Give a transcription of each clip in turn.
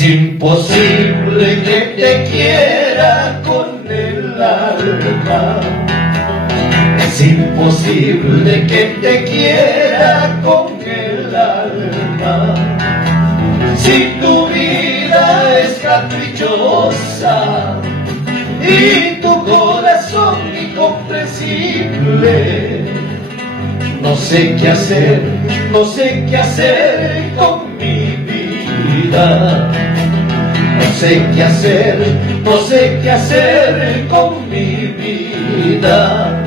Es imposible que te quiera con el alma. Es imposible que te quiera con el alma. Si tu vida es caprichosa y tu corazón incomprensible, no sé qué hacer, no sé qué hacer con mi vida. No sé qué hacer, no sé qué hacer con mi vida.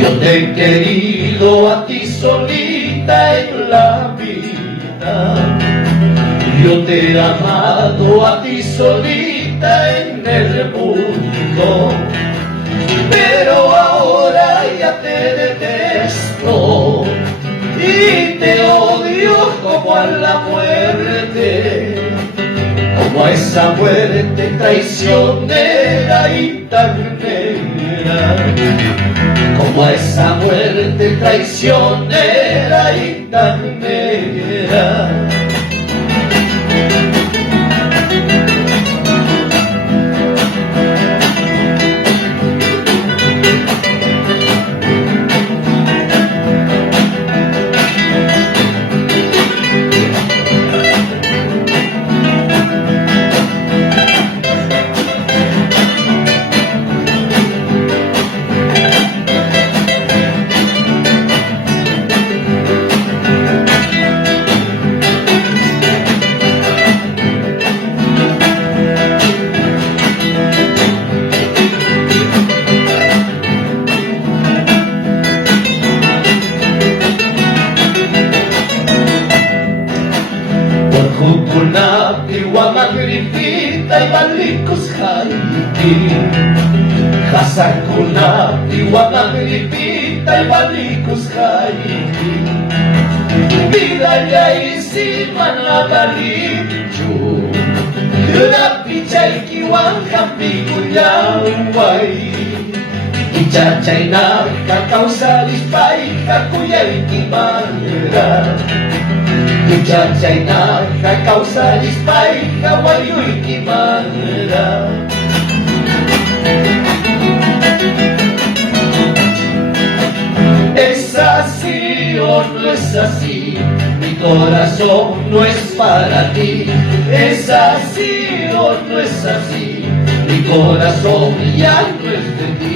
Yo te he querido a ti solita en la vida. Yo te he amado a ti solita en el mundo. Pero ahora ya te detesto y te odio como a la muerte, como a esa muerte traicionera y tan negra, como a esa muerte traicionera y tan negra. Hukunapi wa magripita ibalikus haiti. Hasakunapi wa magripita ibalikus haiti. Vida ya isiman na balichu. Hunapi chay kiwang kapi kuyaway. Icachay na kakausalis pa'y kakuyay kimanera. Icachay na kakausalis pa'y kawayoy kimanera. ¿Es así o no es así? Mi corazón no es para ti. ¿Es así o no es así? Mi corazón ya no es de ti.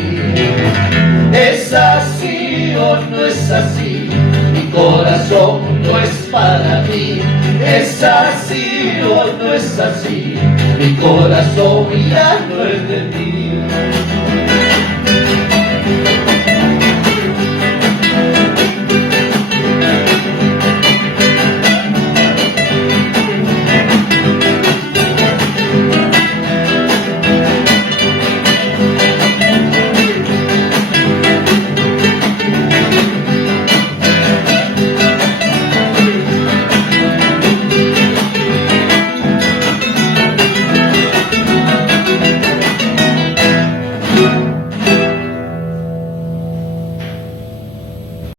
¿Es así o no es así? Mi corazón no es para ti. ¿Es así o no es así? Mi corazón ya no es de ti.